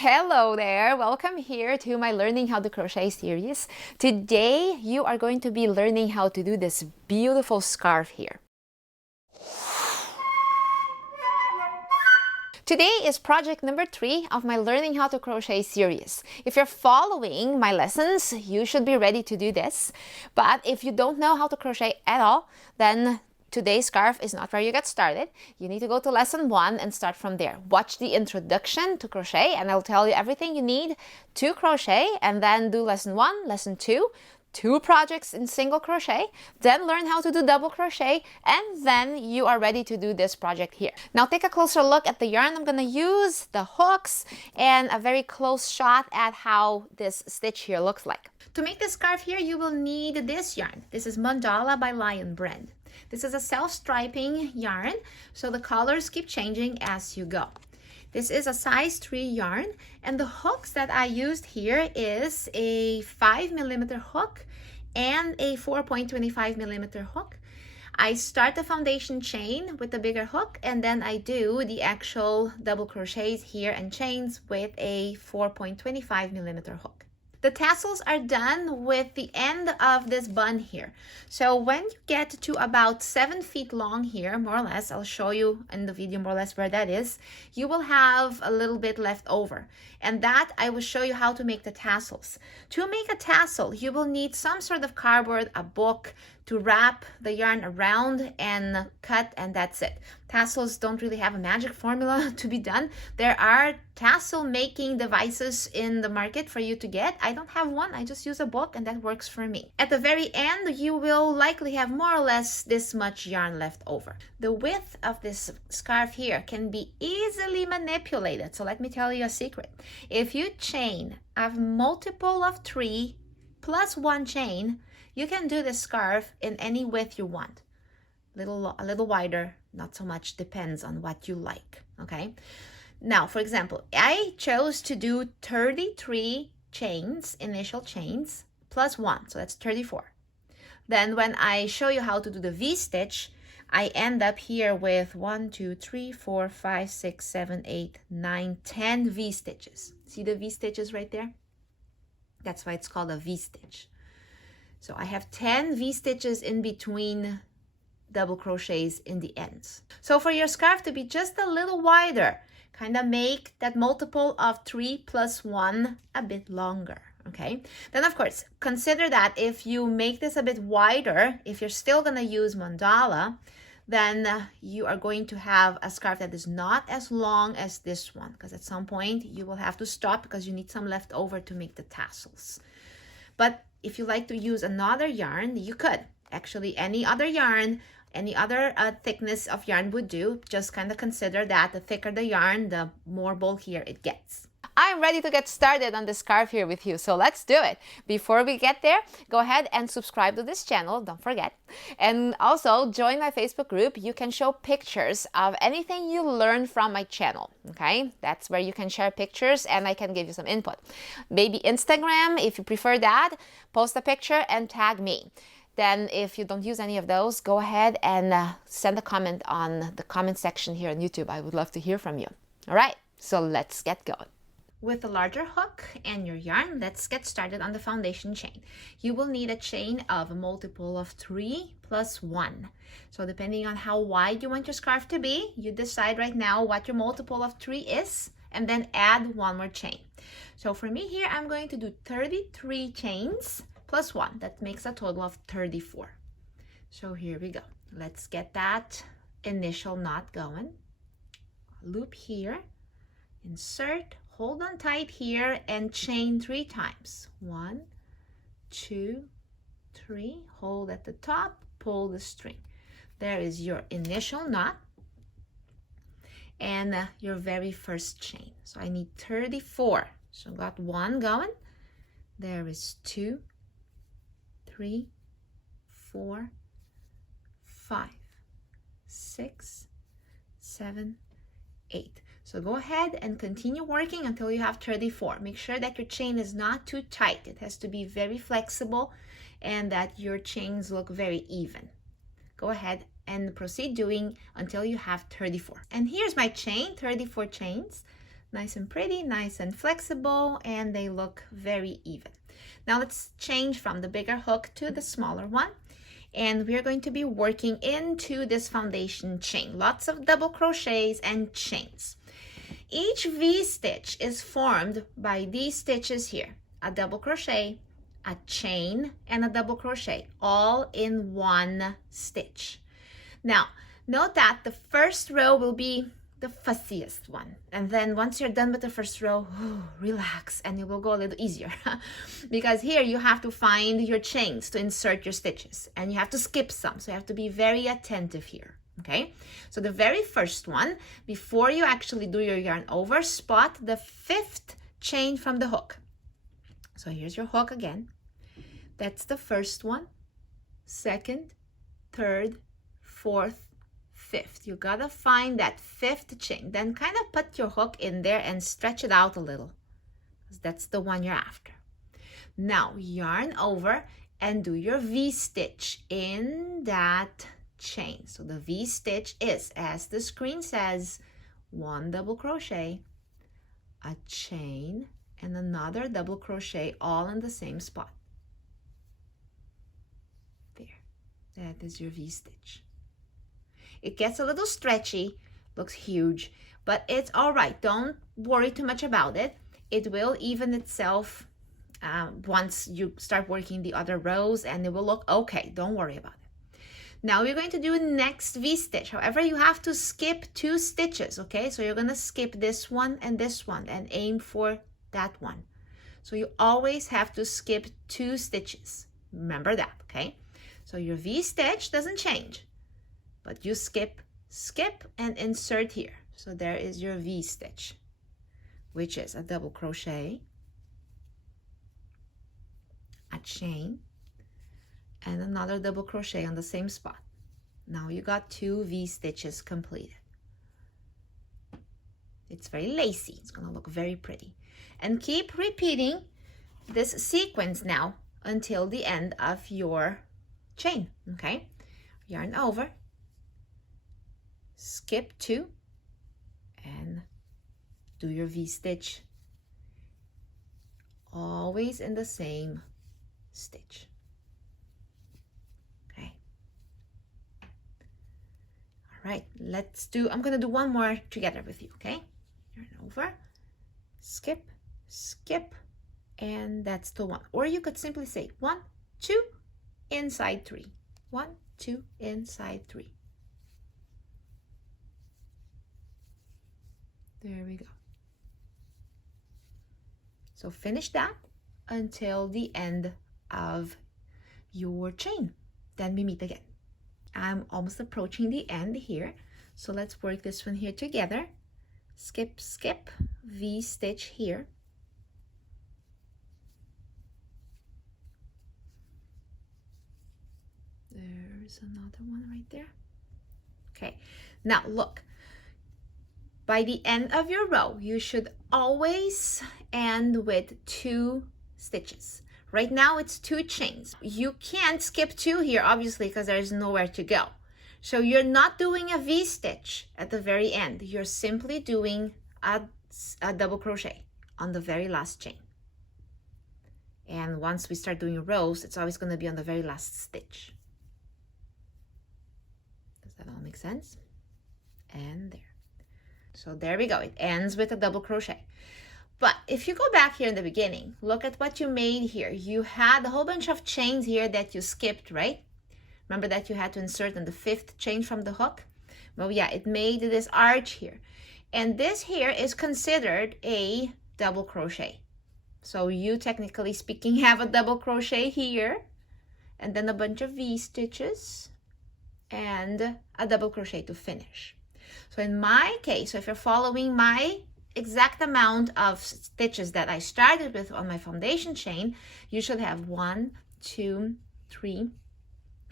Hello there, welcome here to my Learning How to Crochet series. Today you are going to be learning how to do this beautiful scarf here. Today is project number 3 of my Learning How to Crochet series. If you're following my lessons, you should be ready to do this. But if you don't know how to crochet at all, then today's scarf is not where you get started. You need to go to lesson 1 and start from there. Watch the introduction to crochet and I'll tell you everything you need to crochet, and then do lesson 1, lesson 2, 2 projects in single crochet, then learn how to do double crochet, and then you are ready to do this project here. Now take a closer look at the yarn I'm going to use, the hooks, and a very close shot at how this stitch here looks like. To make this scarf here, you will need this yarn. This is Mandala by Lion Brand. This is a self-striping yarn, so the colors keep changing as you go. This is a size 3 yarn, and the hooks that I used here is a 5mm hook and a 4.25mm hook. I start the foundation chain with the bigger hook, and then I do the actual double crochets here and chains with a 4.25mm hook. The tassels are done with the end of this bun here. So when you get to about 7 feet long here, more or less, I'll show you in the video more or less where that is, you will have a little bit left over. And that I will show you how to make the tassels. To make a tassel, you will need some sort of cardboard, a book, to wrap the yarn around and cut, and that's it. Tassels don't really have a magic formula to be done. There are tassel making devices in the market for you to get. I don't have one, I just use a book and that works for me. At the very end, you will likely have more or less this much yarn left over. The width of this scarf here can be easily manipulated, so let me tell you a secret. If you chain a multiple of 3 plus 1 chain, you can do this scarf in any width you want. A little wider, not so much, depends on what you like, okay? Now, for example, I chose to do 33 chains, initial chains, plus 1, so that's 34. Then when I show you how to do the V-stitch, I end up here with 1, 2, 3, 4, 5, 6, 7, 8, 9, 10 V-stitches. See the V-stitches right there? That's why it's called a V-stitch. So I have 10 V-stitches in between double crochets in the ends. So for your scarf to be just a little wider, kind of make that multiple of 3 plus 1 a bit longer, okay? Then of course, consider that if you make this a bit wider, if you're still gonna use mandala, then you are going to have a scarf that is not as long as this one, because at some point you will have to stop because you need some left over to make the tassels. But if you like to use another yarn, you could. Actually, any other yarn, any other thickness of yarn would do. Just kind of consider that the thicker the yarn, the more bulkier it gets. I'm ready to get started on this scarf here with you, so let's do it. Before we get there, go ahead and subscribe to this channel, don't forget. And also join my Facebook group. You can show pictures of anything you learn from my channel, okay? That's where you can share pictures and I can give you some input. Maybe Instagram, if you prefer that, post a picture and tag me. Then if you don't use any of those, go ahead and send a comment on the comment section here on YouTube. I would love to hear from you. All right, so let's get going. With a larger hook and your yarn, let's get started on the foundation chain. You will need a chain of a multiple of 3 plus 1. So depending on how wide you want your scarf to be, you decide right now what your multiple of 3 is, and then add 1 more chain. So for me here, I'm going to do 33 chains plus 1. That makes a total of 34. So here we go. Let's get that initial knot going. Loop here, insert, hold on tight here and chain 3 times. 1, 2, 3. Hold at the top, pull the string. There is your initial knot and your very first chain. So I need 34. So got 1 going. There is 2, 3, 4, 5, 6, 7, 8. So go ahead and continue working until you have 34. Make sure that your chain is not too tight. It has to be very flexible and that your chains look very even. Go ahead and proceed doing until you have 34. And here's my chain, 34 chains. Nice and pretty, nice and flexible, and they look very even. Now let's change from the bigger hook to the smaller one. And we're going to be working into this foundation chain. Lots of double crochets and chains. Each V-stitch is formed by these stitches here. A double crochet, a chain, and a double crochet, all in one stitch. Now, note that the first row will be the fussiest one. And then once you're done with the first row, relax, and it will go a little easier. Because here you have to find your chains to insert your stitches. And you have to skip some, so you have to be very attentive here. Okay, so the very first one, before you actually do your yarn over, spot the 5th chain from the hook. So here's your hook again. That's the first one, 2nd, 3rd, 4th, 5th. You gotta find that 5th chain. Then kind of put your hook in there and stretch it out a little, because that's the one you're after. Now yarn over and do your V-stitch in that chain. So the V-stitch is, as the screen says, 1 double crochet, a chain, and another double crochet, all in the same spot. There, that is your V-stitch. It gets a little stretchy, looks huge, but it's all right. Don't worry too much about it. It will even itself once you start working the other rows, and it will look okay. Don't worry about it. Now we're going to do next V-stitch. However, you have to skip 2 stitches, okay? So you're going to skip this one and aim for that one. So you always have to skip 2 stitches. Remember that, okay? So your V-stitch doesn't change, but you skip, and insert here. So there is your V-stitch, which is a double crochet, a chain, and another double crochet on the same spot. Now you got 2 V-stitches completed. It's very lacy. It's gonna look very pretty. And keep repeating this sequence now until the end of your chain, okay? Yarn over, skip 2, and do your V-stitch, always in the same stitch. Okay. All right, I'm gonna do one more together with you, okay? Yarn over, skip, and that's the one. Or you could simply say 1, 2, inside 3. 1, 2, inside 3. There we go. So finish that until the end of your chain. Then we meet again. I'm almost approaching the end here. So let's work this one here together. Skip, V-stitch here. There's another one right there. Okay, now look. By the end of your row, you should always end with 2 stitches. Right now it's 2 chains. You can't skip 2 here, obviously, because there's nowhere to go. So you're not doing a V-stitch at the very end. You're simply doing a double crochet on the very last chain. And once we start doing rows, it's always going to be on the very last stitch. Does that all make sense? And there. So there we go. It ends with a double crochet. But if you go back here in the beginning, look at what you made here. You had a whole bunch of chains here that you skipped, right? Remember that you had to insert in the 5th chain from the hook? Well, yeah, it made this arch here. And this here is considered a double crochet. So you, technically speaking, have a double crochet here, and then a bunch of V-stitches, and a double crochet to finish. So in my case, so if you're following my exact amount of stitches that I started with on my foundation chain, you should have 1, 2, 3,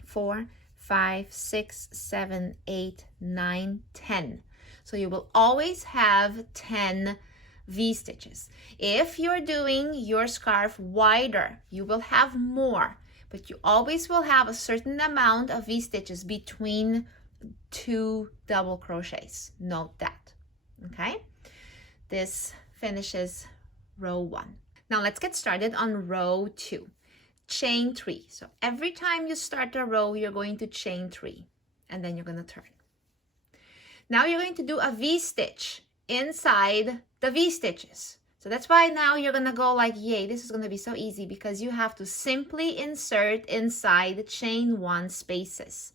4, 5, 6, 7, 8, 9, 10. So you will always have 10 V-stitches. If you're doing your scarf wider, you will have more, but you always will have a certain amount of V-stitches between 2 double crochets. Note that, okay? This finishes row 1. Now let's get started on row 2. Chain 3. So every time you start a row, you're going to chain 3, and then you're going to turn. Now you're going to do a V-stitch inside the V-stitches. So that's why now you're going to go like, yay, this is going to be so easy, because you have to simply insert inside the chain 1 spaces.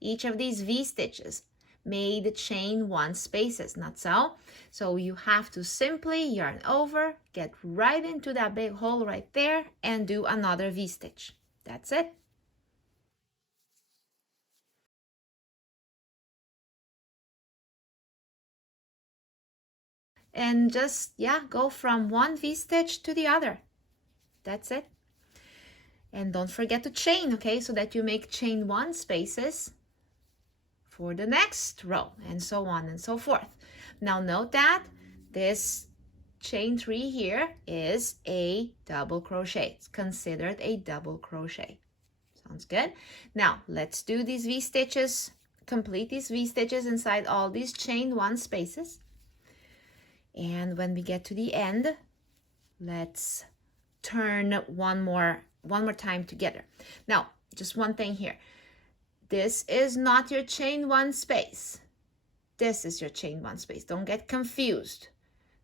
Each of these V-stitches made chain 1 spaces, not so? So you have to simply yarn over, get right into that big hole right there, and do another V-stitch. That's it. And just, yeah, go from one V-stitch to the other. That's it. And don't forget to chain, okay, so that you make chain 1 spaces for the next row, and so on and so forth. Now note that this chain 3 here is a double crochet. It's considered a double crochet. Sounds good? Now let's do these V-stitches, complete these V-stitches inside all these chain 1 spaces. And when we get to the end, let's turn one more time together. Now, just one thing here. This is not your chain 1 space. This is your chain 1 space. Don't get confused.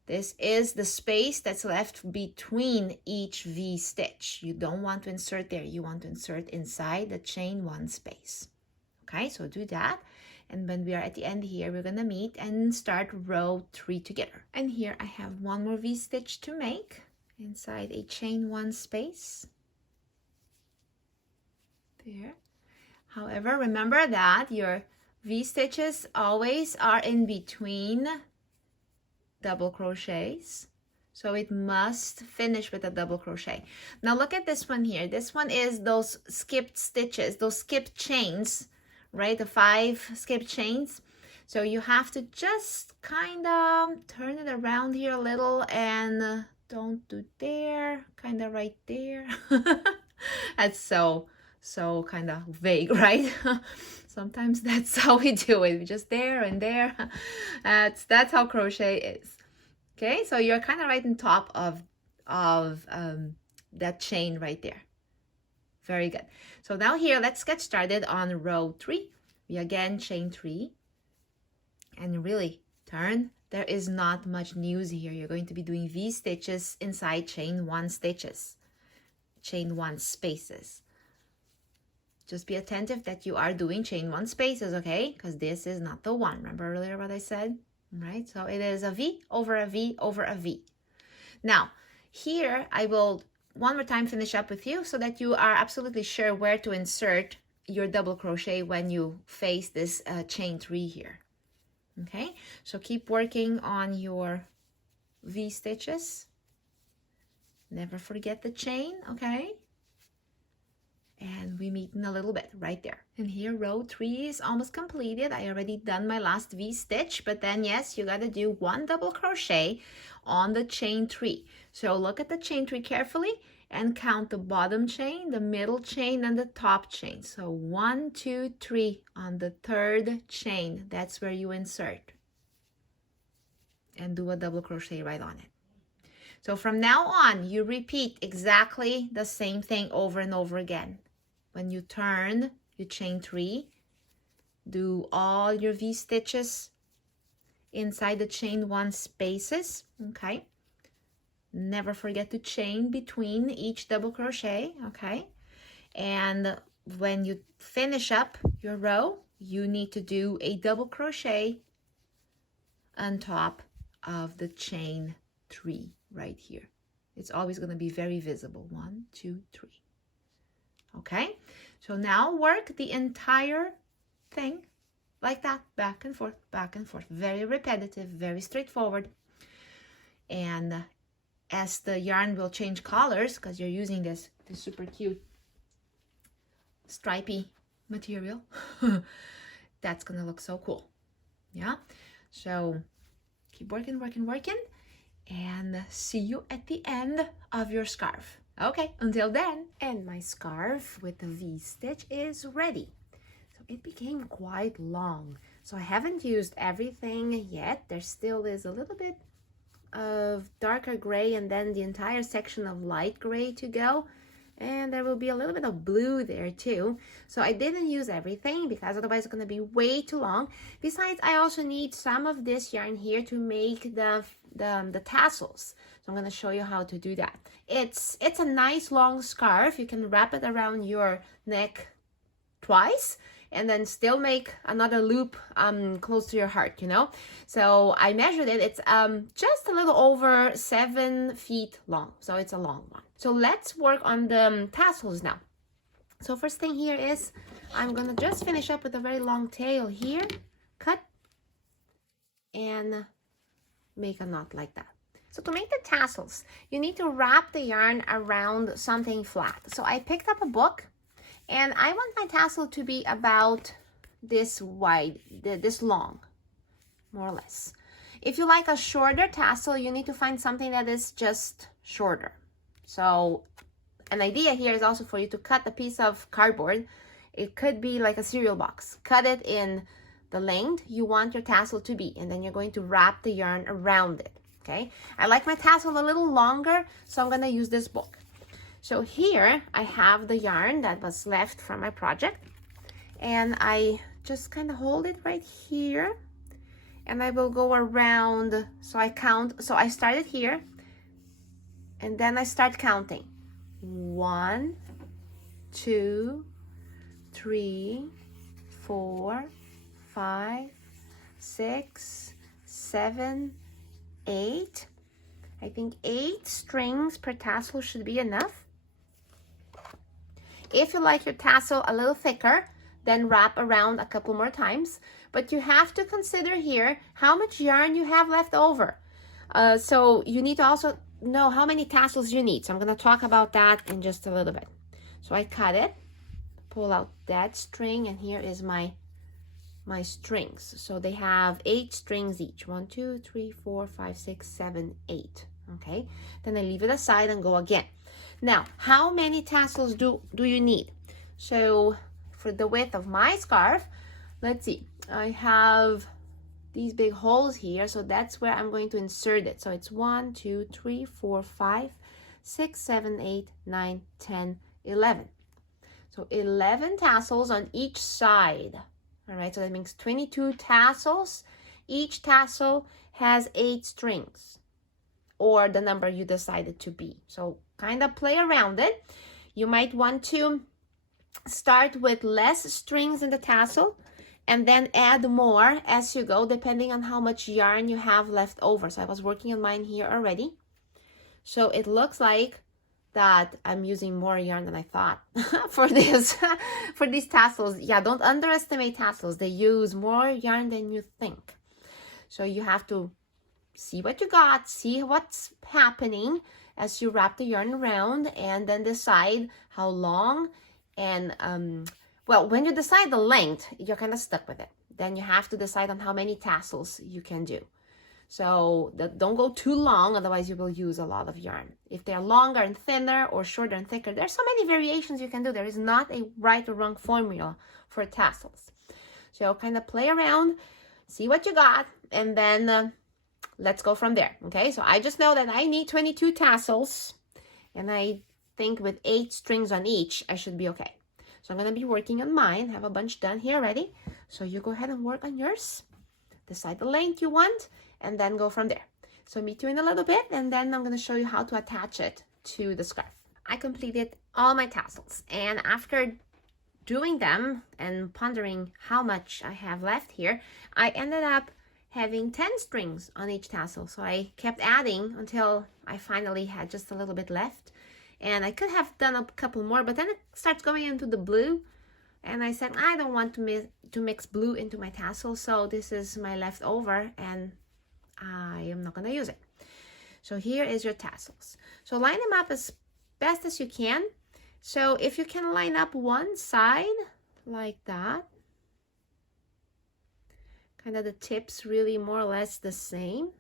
This is the space that's left between each V-stitch. You don't want to insert there. You want to insert inside the chain 1 space. Okay, so do that. And when we are at the end here, we're going to meet and start row 3 together. And here I have one more V-stitch to make inside a chain 1 space. There. However, remember that your V-stitches always are in between double crochets. So it must finish with a double crochet. Now look at this one here. This one is those skipped stitches, those skipped chains, right? The 5 skipped chains. So you have to just kind of turn it around here a little, and don't do there, kind of right there. That's so kind of vague, right? Sometimes that's how we do it. We just there and there. That's how crochet is. Okay, so you're kind of right on top of that chain right there. Very good. So now here, let's get started on row 3. We again chain 3, and really turn. There is not much news here. You're going to be doing V-stitches inside chain 1 stitches, chain 1 spaces. Just be attentive that you are doing chain 1 spaces, okay? Because this is not the one. Remember earlier what I said? Right? So it is a V over a V over a V. Now, here I will one more time finish up with you so that you are absolutely sure where to insert your double crochet when you face this chain 3 here. Okay? So keep working on your V stitches. Never forget the chain, okay? And we meet in a little bit right there. And here row 3 is almost completed. I already done my last V-stitch, but then yes, you got to do 1 double crochet on the chain 3. So look at the chain 3 carefully and count the bottom chain, the middle chain, and the top chain. So 1, 2, 3 on the 3rd chain. That's where you insert. And do a double crochet right on it. So from now on, you repeat exactly the same thing over and over again. When you turn, you chain 3, do all your V-stitches inside the chain 1 spaces, okay? Never forget to chain between each double crochet, okay? And when you finish up your row, you need to do a double crochet on top of the chain 3 right here. It's always going to be very visible. 1, 2, 3. Okay, so now work the entire thing like that, back and forth, very repetitive, very straightforward. And as the yarn will change colors, because you're using this super cute stripy material, that's gonna look so cool. Yeah, so keep working, and see you at the end of your scarf. Okay, until then. And my scarf with the V-stitch is ready. So it became quite long. So I haven't used everything yet. There still is a little bit of darker gray and then the entire section of light gray to go. And there will be a little bit of blue there too. So I didn't use everything because otherwise it's going to be way too long. Besides, I also need some of this yarn here to make the tassels. So I'm going to show you how to do that. It's a nice long scarf. You can wrap it around your neck twice and then still make another loop close to your heart, you know. So I measured it. It's just a little over 7 feet long. So it's a long one. So let's work on the tassels now. So first thing here is I'm gonna just finish up with a very long tail here, cut and make a knot like that. So to make the tassels, you need to wrap the yarn around something flat. So I picked up a book and I want my tassel to be about this wide, this long, more or less. If you like a shorter tassel, you need to find something that is just shorter. So an idea here is also for you to cut a piece of cardboard. It could be like a cereal box. Cut it in the length you want your tassel to be, and then you're going to wrap the yarn around it, okay? I like my tassel a little longer, so I'm gonna use this book. So here I have the yarn that was left from my project, and I just kind of hold it right here, and I will go around. So I count, so I started here, and then I start counting. 1, 2, 3, 4, 5, 6, 7, 8. I think 8 strings per tassel should be enough. If you like your tassel a little thicker, then wrap around a couple more times. But you have to consider here how much yarn you have left over. So you need to also know how many tassels you need. So I'm going to talk about that in just a little bit. So I cut it, pull out that string, and here is my strings. So they have 8 strings each. 1, 2, 3, 4, 5, 6, 7, 8. Okay, then I leave it aside and go again. Now, how many tassels do you need? So for the width of my scarf, let's see, I have these big holes here, so that's where I'm going to insert it. So it's 1, 2, 3, 4, 5, 6, 7, 8, 9, 10, 11. So 11 tassels on each side. All right, so that makes 22 tassels. Each tassel has 8 strings, or the number you decided to be. So kind of play around it. You might want to start with less strings in the tassel and then add more as you go, depending on how much yarn you have left over. So I was working on mine here already. So it looks like that I'm using more yarn than I thought for this, for these tassels. Yeah, don't underestimate tassels. They use more yarn than you think. So you have to see what you got, see what's happening as you wrap the yarn around, and then decide how long. And well, when you decide the length, you're kind of stuck with it. Then you have to decide on how many tassels you can do. So don't go too long, otherwise you will use a lot of yarn. If they're longer and thinner or shorter and thicker, there's so many variations you can do. There is not a right or wrong formula for tassels. So kind of play around, see what you got, and then let's go from there. Okay, so I just know that I need 22 tassels, and I think with 8 strings on each, I should be okay. So I'm going to be working on mine. Have a bunch done here already. So you go ahead and work on yours. Decide the length you want, and then go from there. So meet you in a little bit, and then I'm going to show you how to attach it to the scarf. I completed all my tassels, and after doing them and pondering how much I have left here, I ended up having 10 strings on each tassel. So I kept adding until I finally had just a little bit left. And I could have done a couple more, but then it starts going into the blue. And I said, I don't want to mix blue into my tassel, so this is my leftover, and I am not going to use it. So here is your tassels. So line them up as best as you can. So if you can line up one side like that, kind of the tips really more or less the same.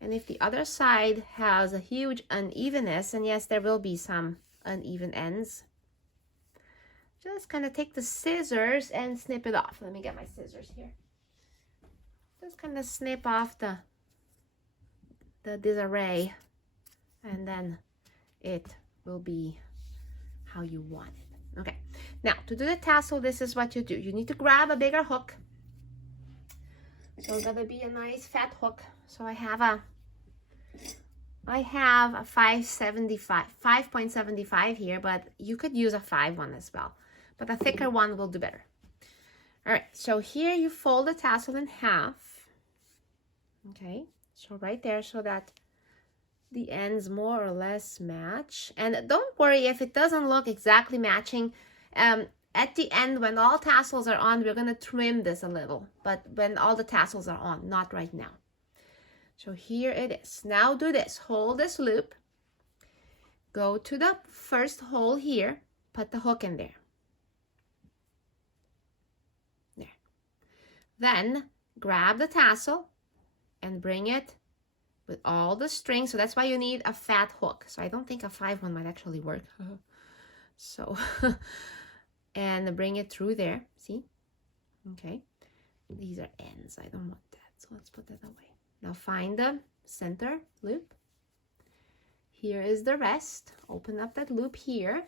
And if the other side has a huge unevenness, and yes, there will be some uneven ends, just kind of take the scissors and snip it off. Let me get my scissors here. Just kind of snip off the the disarray, and then it will be how you want it. Okay, now to do the tassel, this is what you do. You need to grab a bigger hook. So it's gonna be a nice fat hook. So I have a 5.75 here, but you could use a 5 one as well, but a thicker one will do better. All right, so here you fold the tassel in half. Okay, so right there, so that the ends more or less match. And don't worry if it doesn't look exactly matching. At the end, when all tassels are on, we're gonna trim this a little, but when all the tassels are on, not right now. So here it is. Now do this, hold this loop, go to the first hole here, put the hook in there. There. Then grab the tassel and bring it with all the strings. So that's why you need a fat hook. So I don't think a 5 one might actually work. So, and bring it through there, see? Okay, these are ends, I don't want that, so let's put that away. Now find the center loop. Here is the rest. Open up that loop here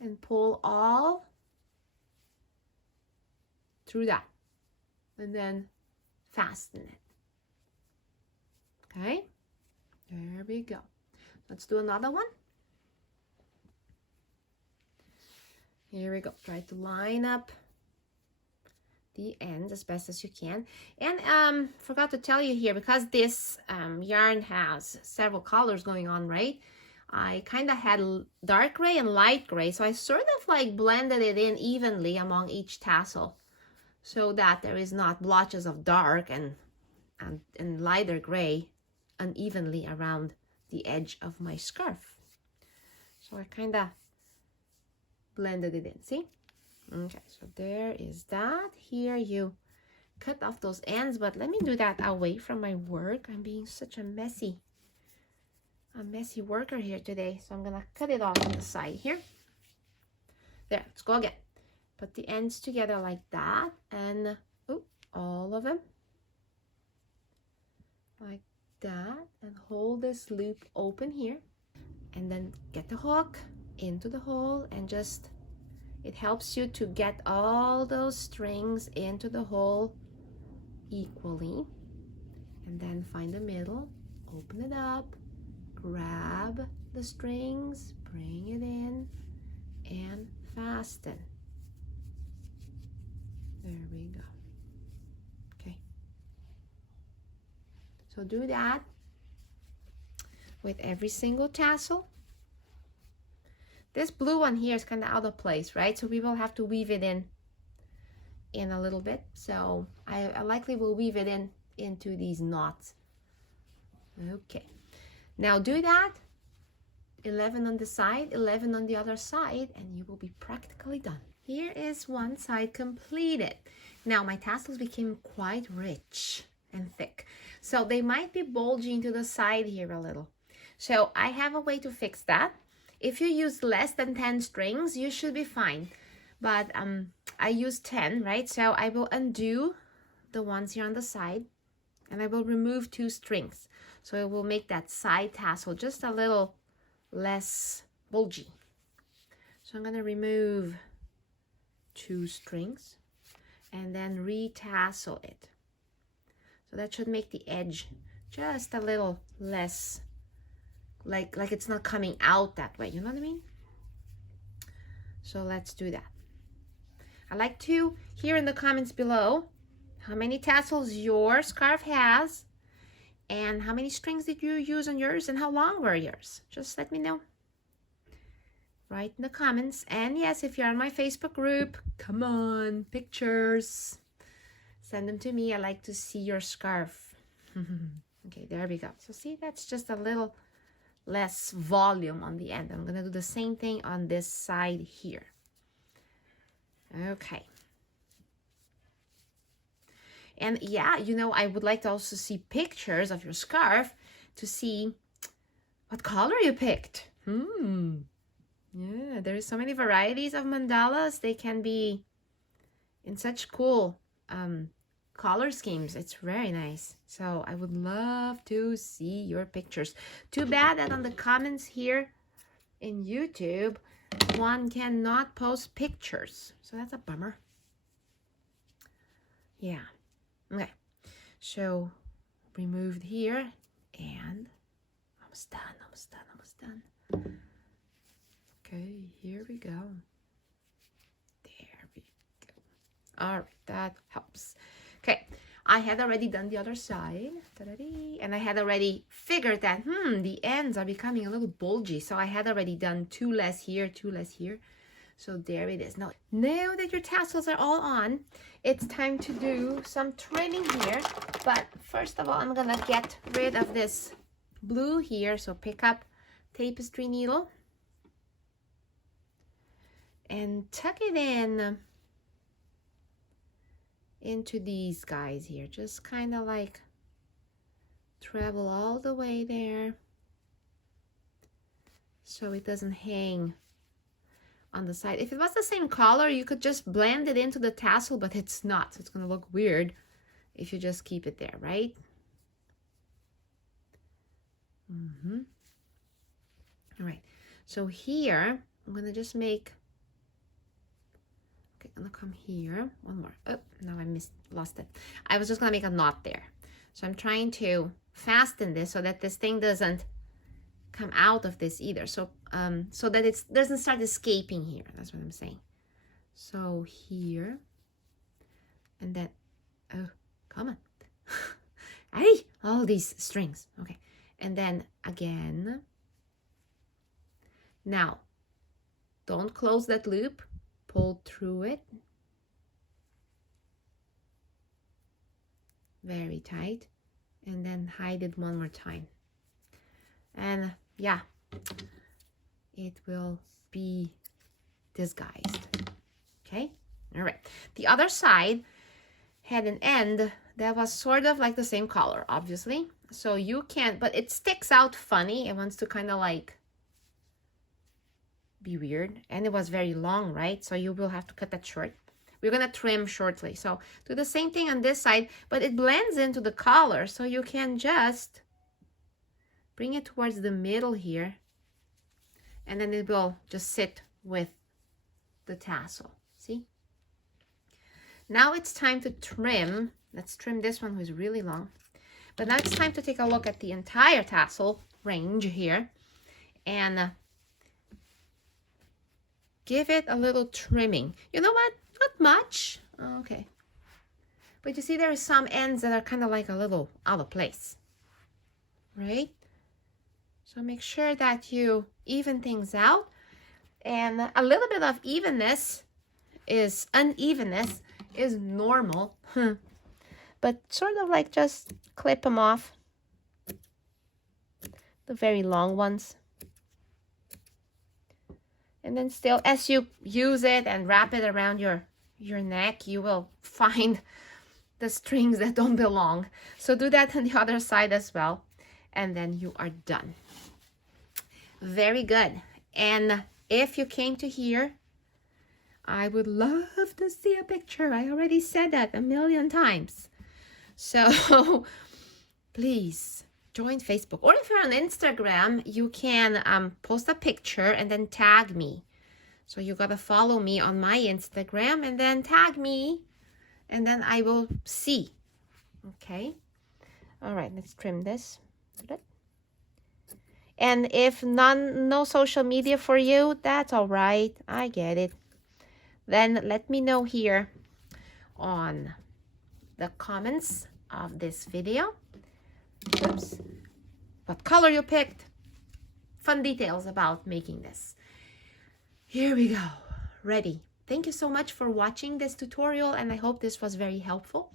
and pull all through that, and then fasten it. Okay, there we go. Let's do another one. Here we go. Try to line up the ends as best as you can. And forgot to tell you here, because this yarn has several colors going on, right? I kind of had dark gray and light gray, so I sort of like blended it in evenly among each tassel, so that there is not blotches of dark and lighter gray unevenly around the edge of my scarf. So I kind of blended it in, see? Okay, so there is that. Here you cut off those ends, but let me do that away from my work. I'm being such a messy worker here today, so I'm gonna cut it off on the side here. There, let's go again. Put the ends together like that, and all of them like that, and hold this loop open here, and then get the hook into the hole, and just, it helps you to get all those strings into the hole equally, and then find the middle, open it up, grab the strings, bring it in, and fasten. There we go. Okay, so do that with every single tassel. This blue one here is kind of out of place, right? So we will have to weave it in a little bit. So I likely will weave it into these knots. Okay, now do that. 11 on the side, 11 on the other side, and you will be practically done. Here is one side completed. Now my tassels became quite rich and thick, so they might be bulging to the side here a little. So I have a way to fix that. If you use less than 10 strings, you should be fine. But I use 10, right? So I will undo the ones here on the side, and I will remove 2 strings. So it will make that side tassel just a little less bulgy. So I'm gonna remove 2 strings and then re-tassel it. So that should make the edge just a little less like it's not coming out that way, you know what I mean? So let's do that. I'd like to hear in the comments below how many tassels your scarf has, and how many strings did you use on yours, and how long were yours? Just let me know. Write in the comments. And yes, if you're on my Facebook group, come on, pictures. Send them to me. I like to see your scarf. Okay, there we go. So see, that's just a little less volume on the end. I'm gonna do the same thing on this side here. Okay. And yeah, you know, I would like to also see pictures of your scarf to see what color you picked. Yeah, there is so many varieties of mandalas. They can be in such cool color schemes. It's very nice. So I would love to see your pictures. Too bad that on the comments here in YouTube, one cannot post pictures. So that's a bummer. Yeah. Okay. So removed here and almost done, almost done, almost done. Okay, here we go. There we go. All right, that helps. Okay, I had already done the other side. And I had already figured that, the ends are becoming a little bulgy. So I had already done 2 less here, 2 less here. So there it is. Now that your tassels are all on, it's time to do some trimming here. But first of all, I'm gonna get rid of this blue here. So pick up tapestry needle and tuck it in into these guys here. Just kind of like travel all the way there so it doesn't hang on the side. If it was the same color, you could just blend it into the tassel, but it's not. So it's going to look weird if you just keep it there, right? All right. So here, I'm going to just make, okay, I'm going to come here. One more. Oh, now I lost it. I was just going to make a knot there. So I'm trying to fasten this so that this thing doesn't come out of this either, so that it doesn't start escaping here. That's what I'm saying. So here, and then, oh, come on. Hey, all these strings. Okay, and then again. Now, don't close that loop. Pull through it. Very tight. And then hide it one more time. And yeah, it will be disguised. Okay, all right. The other side had an end that was sort of like the same color, obviously. So you can't, but it sticks out funny. It wants to kind of like be weird. And it was very long, right? So you will have to cut that short. We're gonna trim shortly. So do the same thing on this side, but it blends into the color. So you can just bring it towards the middle here, and then it will just sit with the tassel. See? Now it's time to trim. Let's trim this one, who's really long. But now it's time to take a look at the entire tassel range here and give it a little trimming. You know what? Not much. Oh, okay. But you see there are some ends that are kind of like a little out of place, right? So make sure that you even things out. And a little bit of unevenness is normal. But sort of like just clip them off. The very long ones. And then still, as you use it and wrap it around your neck, you will find the strings that don't belong. So do that on the other side as well. And then you are done. Very good. And if you came to here, I would love to see a picture. I already said that a million times. So please join Facebook. Or if you're on Instagram, you can post a picture and then tag me. So you gotta follow me on my Instagram and then tag me. And then I will see. Okay. All right, let's trim this. Good. And if no social media for you, that's all right. I get it. Then let me know here on the comments of this video. Oops. What color you picked. Fun details about making this. Here we go. Ready. Thank you so much for watching this tutorial, and I hope this was very helpful.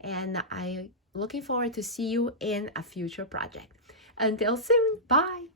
And I'm looking forward to see you in a future project. Until soon. Bye.